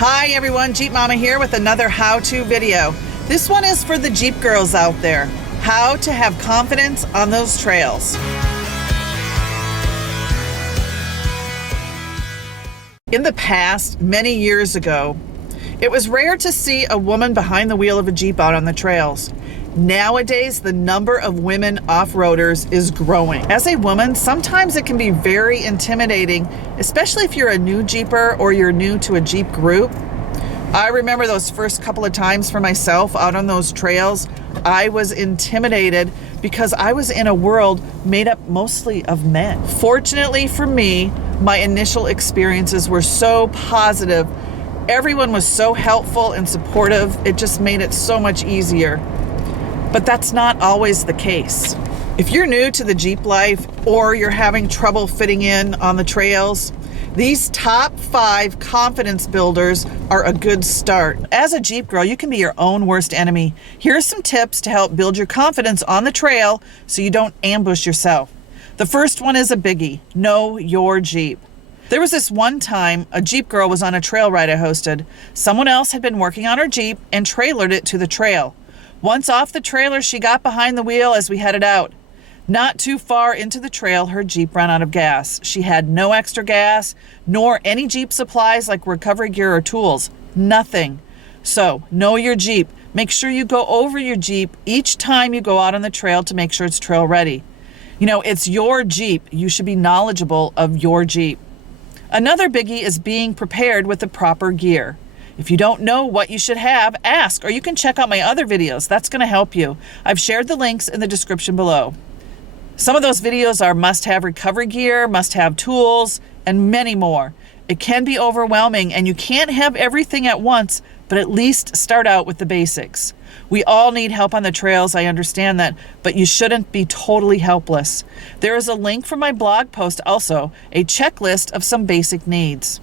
Hi everyone, Jeep Momma here with another how-to video. This one is for the Jeep girls out there. How to have confidence on those trails. In the past, many years ago, it was rare to see a woman behind the wheel of a Jeep out on the trails. Nowadays, the number of women off-roaders is growing. As a woman, sometimes it can be very intimidating, especially if you're a new Jeeper or you're new to a Jeep group. I remember those first couple of times for myself out on those trails, I was intimidated because I was in a world made up mostly of men. Fortunately for me, my initial experiences were so positive. Everyone was so helpful and supportive. It just made it so much easier. But that's not always the case. If you're new to the Jeep life or you're having trouble fitting in on the trails, these top 5 confidence builders are a good start. As a Jeep girl, you can be your own worst enemy. Here are some tips to help build your confidence on the trail so you don't ambush yourself. The first one is a biggie. Know your Jeep. There was this one time a Jeep girl was on a trail ride I hosted. Someone else had been working on her Jeep and trailered it to the trail. Once off the trailer, she got behind the wheel as we headed out. Not too far into the trail, her Jeep ran out of gas. She had no extra gas, nor any Jeep supplies like recovery gear or tools. Nothing. So, know your Jeep. Make sure you go over your Jeep each time you go out on the trail to make sure it's trail ready. You know, it's your Jeep. You should be knowledgeable of your Jeep. Another biggie is being prepared with the proper gear. If you don't know what you should have, ask, or you can check out my other videos. That's going to help you. I've shared the links in the description below. Some of those videos are must-have recovery gear, must-have tools, and many more. It can be overwhelming, and you can't have everything at once, but at least start out with the basics. We all need help on the trails, I understand that, but you shouldn't be totally helpless. There is a link from my blog post also, a checklist of some basic needs.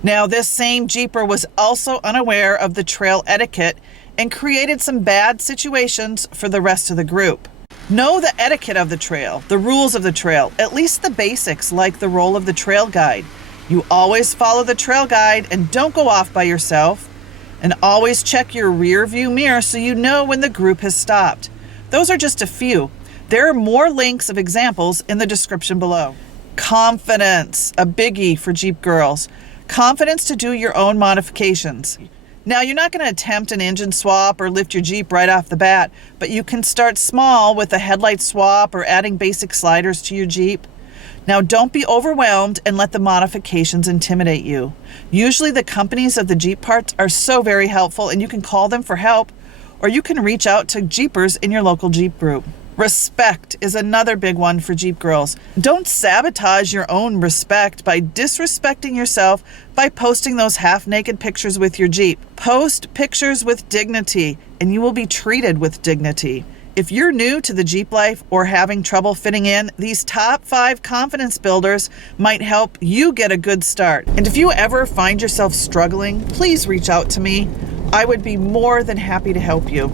Now, this same Jeeper was also unaware of the trail etiquette and created some bad situations for the rest of the group. Know the etiquette of the trail, the rules of the trail, at least the basics like the role of the trail guide. You always follow the trail guide and don't go off by yourself. And always check your rear view mirror so you know when the group has stopped. Those are just a few. There are more links of examples in the description below. Confidence, a biggie for Jeep girls. Confidence to do your own modifications. Now, you're not going to attempt an engine swap or lift your Jeep right off the bat, but you can start small with a headlight swap or adding basic sliders to your Jeep. Now, don't be overwhelmed and let the modifications intimidate you. Usually the companies of the Jeep parts are so very helpful, and you can call them for help, or you can reach out to Jeepers in your local Jeep group. Respect is another big one for Jeep girls. Don't sabotage your own respect by disrespecting yourself by posting those half-naked pictures with your Jeep. Post pictures with dignity, and you will be treated with dignity. If you're new to the Jeep life or having trouble fitting in, these top 5 confidence builders might help you get a good start. And if you ever find yourself struggling, please reach out to me. I would be more than happy to help you.